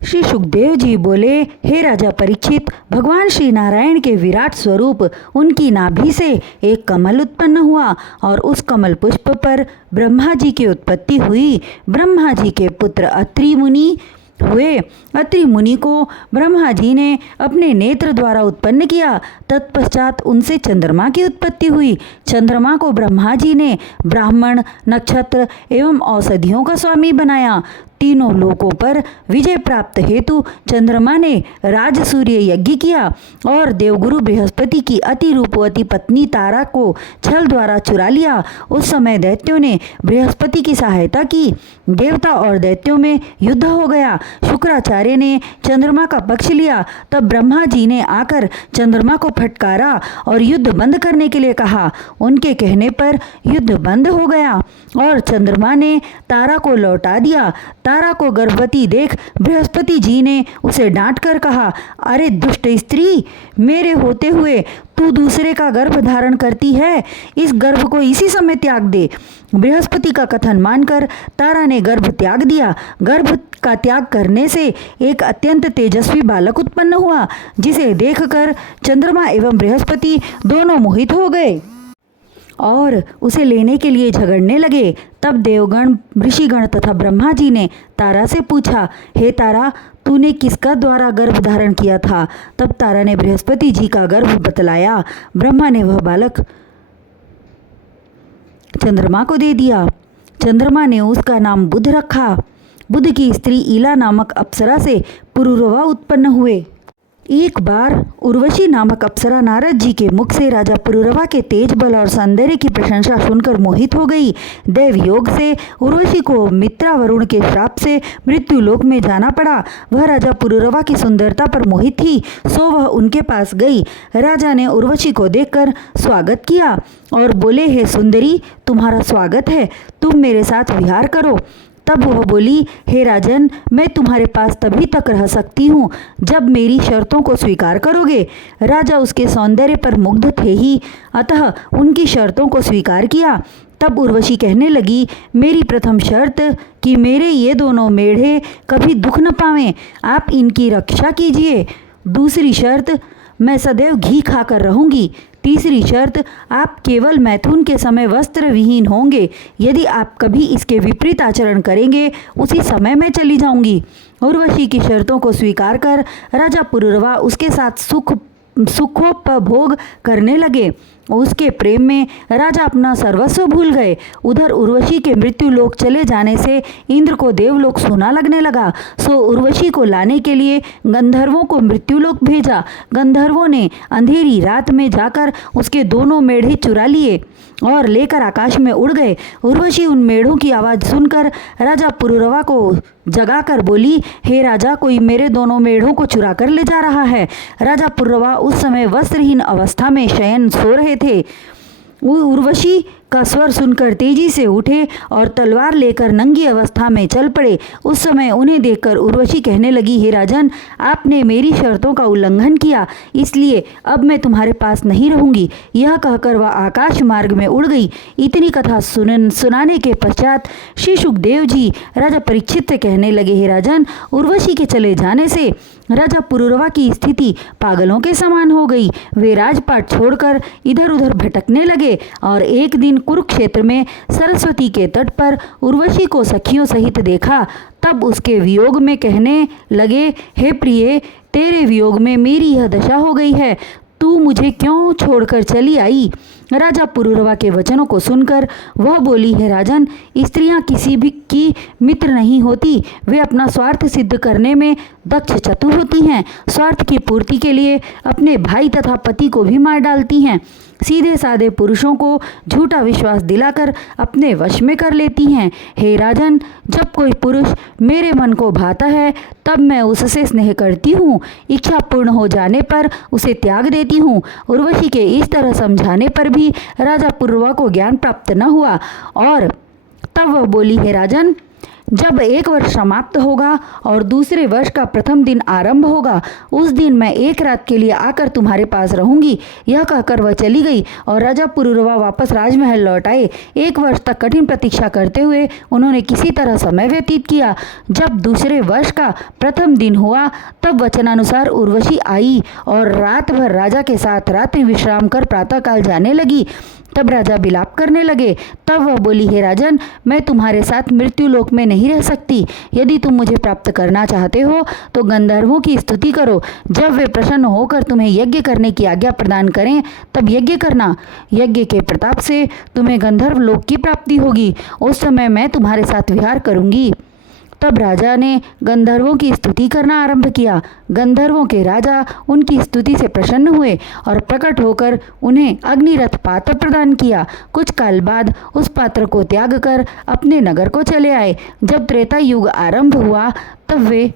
श्री सुखदेव जी बोले, हे राजा परीक्षित, भगवान श्री नारायण के विराट स्वरूप उनकी नाभि से एक कमल उत्पन्न हुआ और उस कमल पुष्प पर ब्रह्मा जी की उत्पत्ति हुई। ब्रह्मा जी के पुत्र अत्रि मुनि हुए। अत्रि मुनि को ब्रह्मा जी ने अपने नेत्र द्वारा उत्पन्न किया। तत्पश्चात उनसे चंद्रमा की उत्पत्ति हुई। चंद्रमा को ब्रह्मा जी ने ब्राह्मण, नक्षत्र एवं औषधियों का स्वामी बनाया। तीनों लोकों पर विजय प्राप्त हेतु चंद्रमा ने राजसूर्य यज्ञ किया और देवगुरु बृहस्पति की अति रूपवती पत्नी तारा को छल द्वारा चुरा लिया। उस समय दैत्यों ने बृहस्पति की सहायता की। देवता और दैत्यों में युद्ध हो गया। शुक्राचार्य ने चंद्रमा का पक्ष लिया। तब ब्रह्मा जी ने आकर चंद्रमा को फटकारा और युद्ध बंद करने के लिए कहा। उनके कहने पर युद्ध बंद हो गया और चंद्रमा ने तारा को लौटा दिया। तारा को गर्भवती देख बृहस्पति जी ने उसे डांट कर कहा, अरे दुष्ट स्त्री, मेरे होते हुए तू दूसरे का गर्भ धारण करती है, इस गर्भ को इसी समय त्याग दे। बृहस्पति का कथन मानकर तारा ने गर्भ त्याग दिया। गर्भ का त्याग करने से एक अत्यंत तेजस्वी बालक उत्पन्न हुआ, जिसे देखकर चंद्रमा एवं बृहस्पति दोनों मोहित हो गए और उसे लेने के लिए झगड़ने लगे। तब देवगण, ऋषिगण तथा ब्रह्मा जी ने तारा से पूछा, हे तारा, तूने किसका द्वारा गर्भ धारण किया था? तब तारा ने बृहस्पति जी का गर्भ बतलाया। ब्रह्मा ने वह बालक चंद्रमा को दे दिया। चंद्रमा ने उसका नाम बुध रखा। बुध की स्त्री ईला नामक अप्सरा से पुरुरवा उत्पन्न हुए। एक बार उर्वशी नामक अप्सरा नारद जी के मुख से राजा पुरुरवा के तेज बल और सौंदर्य की प्रशंसा सुनकर मोहित हो गई। देव योग से उर्वशी को मित्रा वरुण के श्राप से मृत्यु लोक में जाना पड़ा। वह राजा पुरुरवा की सुंदरता पर मोहित थी, सो वह उनके पास गई। राजा ने उर्वशी को देखकर स्वागत किया और बोले, हे सुंदरी, तुम्हारा स्वागत है, तुम मेरे साथ विहार करो। तब वह बोली, हे राजन, मैं तुम्हारे पास तभी तक रह सकती हूँ जब मेरी शर्तों को स्वीकार करोगे। राजा उसके सौंदर्य पर मुग्ध थे ही, अतः उनकी शर्तों को स्वीकार किया। तब उर्वशी कहने लगी, मेरी प्रथम शर्त कि मेरे ये दोनों मेढ़े कभी दुख न पावें, आप इनकी रक्षा कीजिए। दूसरी शर्त, मैं सदैव घी खाकर रहूंगी। तीसरी शर्त, आप केवल मैथुन के समय वस्त्र विहीन होंगे। यदि आप कभी इसके विपरीत आचरण करेंगे, उसी समय मैं चली जाऊंगी। उर्वशी की शर्तों को स्वीकार कर राजा पुरुरवा उसके साथ सुखोपभोग करने लगे। उसके प्रेम में राजा अपना सर्वस्व भूल गए। उधर उर्वशी के मृत्यु लोक चले जाने से इंद्र को देवलोक सूना लगने लगा, सो उर्वशी को लाने के लिए गंधर्वों को मृत्युलोक भेजा। गंधर्वों ने अंधेरी रात में जाकर उसके दोनों मेढ़े चुरा लिए और लेकर आकाश में उड़ गए। उर्वशी उन मेढ़ों की आवाज़ सुनकर राजा पुरुरवा को जगाकर बोली, हे राजा, कोई मेरे दोनों मेढ़ों को चुरा कर ले जा रहा है। राजा पुरुरवा उस समय वस्त्रहीन अवस्था में शयन सो रहे थे। उर्वशी का स्वर सुनकर तेजी से उठे और तलवार लेकर नंगी अवस्था में चल पड़े। उस समय उन्हें देखकर उर्वशी कहने लगी, हे राजन, आपने मेरी शर्तों का उल्लंघन किया, इसलिए अब मैं तुम्हारे पास नहीं रहूंगी। यह कहकर वह आकाश मार्ग में उड़ गई। इतनी कथा सुनाने के पश्चात श्री सुखदेव जी राजा परीक्षित से कहने लगे, हे राजन, उर्वशी के चले जाने से राजा पुरुरवा की स्थिति पागलों के समान हो गई। वे राजपाट छोड़कर इधर उधर भटकने लगे और एक दिन कुरुक्षेत्र में सरस्वती के तट पर उर्वशी को सखियों सहित देखा। तब उसके वियोग में कहने लगे, हे प्रिय, तेरे वियोग में मेरी यह दशा हो गई है, तू मुझे क्यों छोड़कर चली आई? राजा पुरुरवा के वचनों को सुनकर वह बोली, हे राजन, स्त्रियां किसी भी की मित्र नहीं होती, वे अपना स्वार्थ सिद्ध करने में दक्ष चतुर होती हैं। स्वार्थ की पूर्ति के लिए अपने भाई तथा पति को भी मार डालती हैं। सीधे साधे पुरुषों को झूठा विश्वास दिलाकर अपने वश में कर लेती हैं। हे राजन, जब कोई पुरुष मेरे मन को भाता है तब मैं उससे स्नेह करती हूँ, इच्छा पूर्ण हो जाने पर उसे त्याग देती हूँ। उर्वशी के इस तरह समझाने पर भी राजा पुरुरवा को ज्ञान प्राप्त न हुआ और तब वह बोली, हे राजन, जब 1 वर्ष समाप्त होगा और दूसरे वर्ष का प्रथम दिन आरंभ होगा, उस दिन मैं 1 रात के लिए आकर तुम्हारे पास रहूंगी। यह कहकर वह चली गई और राजा पुरूरवा वापस राजमहल लौट आए। 1 वर्ष तक कठिन प्रतीक्षा करते हुए उन्होंने किसी तरह समय व्यतीत किया। जब दूसरे वर्ष का प्रथम दिन हुआ, तब वचनानुसार उर्वशी आई और रात भर राजा के साथ रात्रि विश्राम कर प्रातःकाल जाने लगी। तब राजा विलाप करने लगे। तब वह बोली, हे राजन, मैं तुम्हारे साथ मृत्यु लोक में नहीं रह सकती। यदि तुम मुझे प्राप्त करना चाहते हो तो गंधर्वों की स्तुति करो। जब वे प्रसन्न होकर तुम्हें यज्ञ करने की आज्ञा प्रदान करें, तब यज्ञ करना। यज्ञ के प्रताप से तुम्हें गंधर्व लोक की प्राप्ति होगी। उस समय मैं तुम्हारे साथ विहार करूंगी। तब राजा ने गंधर्वों की स्तुति करना आरंभ किया। गंधर्वों के राजा उनकी स्तुति से प्रसन्न हुए और प्रकट होकर उन्हें अग्निरथ पात्र प्रदान किया। कुछ काल बाद उस पात्र को त्याग कर अपने नगर को चले आए। जब त्रेता युग आरंभ हुआ, तब वे